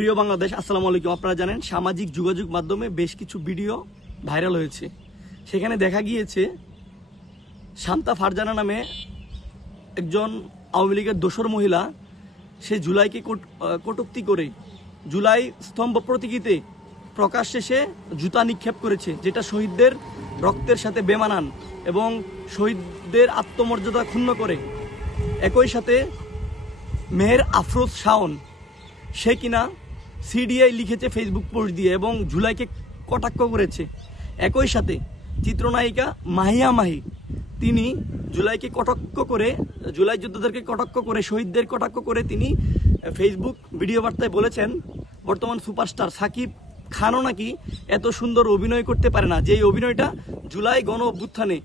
প্রিয় বাংলাদেশ, আসসালামু আলাইকুম। আপনারা জানেন সামাজিক যোগাযোগ মাধ্যমে বেশ কিছু ভিডিও ভাইরাল হয়েছে। সেখানে দেখা গিয়েছে শান্তা ফারজানা নামে একজন আওয়ামী লীগের দোসর মহিলা, সে জুলাইকে কটূক্তি করে জুলাই স্তম্ভ প্রতীকীতে প্রকাশ্যে সে জুতা নিক্ষেপ করেছে, যেটা শহীদদের রক্তের সাথে বেমানান এবং শহীদদের আত্মমর্যাদা ক্ষুণ্ণ করে। একই সাথে মেহের আফরোজ শাওন, সে কিনা সিডিআই লিখেছে ফেসবুক পোস্ট দিয়ে এবং জুলাইকে কটাক্ষ করেছে। একই সাথে চিত্রনায়িকা মাহিয়া মাহি, তিনি জুলাইকে কটাক্ষ করে, জুলাই যোদ্ধাদেরকে কটাক্ষ করে, শহীদদের কটাক্ষ করে তিনি ফেসবুক ভিডিও বার্তায় বলেছেন বর্তমান সুপারস্টার সাকিব খানও নাকি এত সুন্দর অভিনয় করতে পারে না, যে এই অভিনয়টা জুলাই গণ অভ্যুত্থানে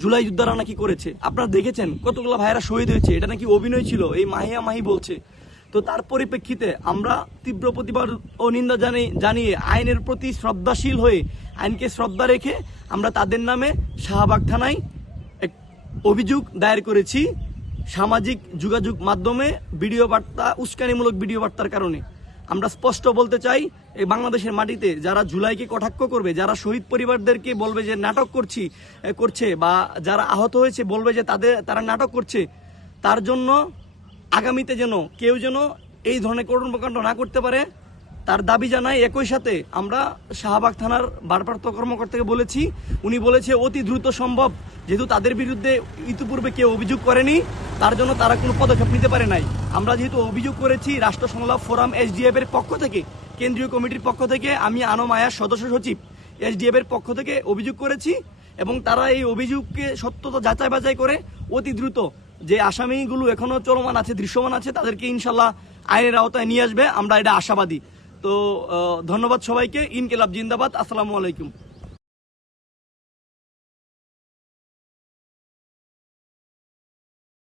জুলাই যোদ্ধারা নাকি করেছে। আপনারা দেখেছেন কতগুলো ভাইয়েরা শহীদ হয়েছে, এটা নাকি অভিনয় ছিল, এই মাহিয়া মাহি বলছে। তো তার পরিপ্রেক্ষিতে আমরা তীব্র প্রতিবাদ ও নিন্দা জানিয়ে আইনের প্রতি শ্রদ্ধাশীল হয়ে, আইনকে শ্রদ্ধা রেখে আমরা তাদের নামে শাহবাগ থানায় অভিযোগ দায়ের করেছি সামাজিক যোগাযোগ মাধ্যমে ভিডিও বার্তা, উস্কানিমূলক ভিডিও বার্তার কারণে। আমরা স্পষ্ট বলতে চাই, এই বাংলাদেশের মাটিতে যারা জুলাইকে কটাক্ষ করবে, যারা শহীদ পরিবারদেরকে বলবে যে নাটক করছে বা যারা আহত হয়েছে বলবে যে তারা নাটক করছে, তার জন্য আগামীতে যেন কেউ এই ধরনের কর্মকাণ্ড না করতে পারে তার দাবি জানাই। একই সাথে আমরা শাহবাগ থানার ভারপ্রাপ্ত কর্মকর্তাকে বলেছি, উনি বলেছে অতি দ্রুত সম্ভব, যেহেতু তাদের বিরুদ্ধে ইতিপূর্বে কেউ অভিযোগ করেনি, তার জন্য তারা কোনো পদক্ষেপ নিতে পারে নাই। আমরা যেহেতু অভিযোগ করেছি, রাষ্ট্র সংলাপ ফোরাম SDF এর পক্ষ থেকে, কেন্দ্রীয় কমিটির পক্ষ থেকে, আমি আনম আয়াস সদস্য সচিব SDF এর পক্ষ থেকে অভিযোগ করেছি এবং তারা এই অভিযোগকে সত্যতা যাচাই বাছাই করে অতি দ্রুত যে আসামিগুলো এখনো চলমান আছে, দৃশ্যমান আছে, তাদেরকে ইনশাল্লাহ আইনের আওতায় নিয়ে আসবে, আমরা এটা আশাবাদী। তো ধন্যবাদ সবাইকে। ইনকিলাব জিন্দাবাদ। আসসালামু আলাইকুম।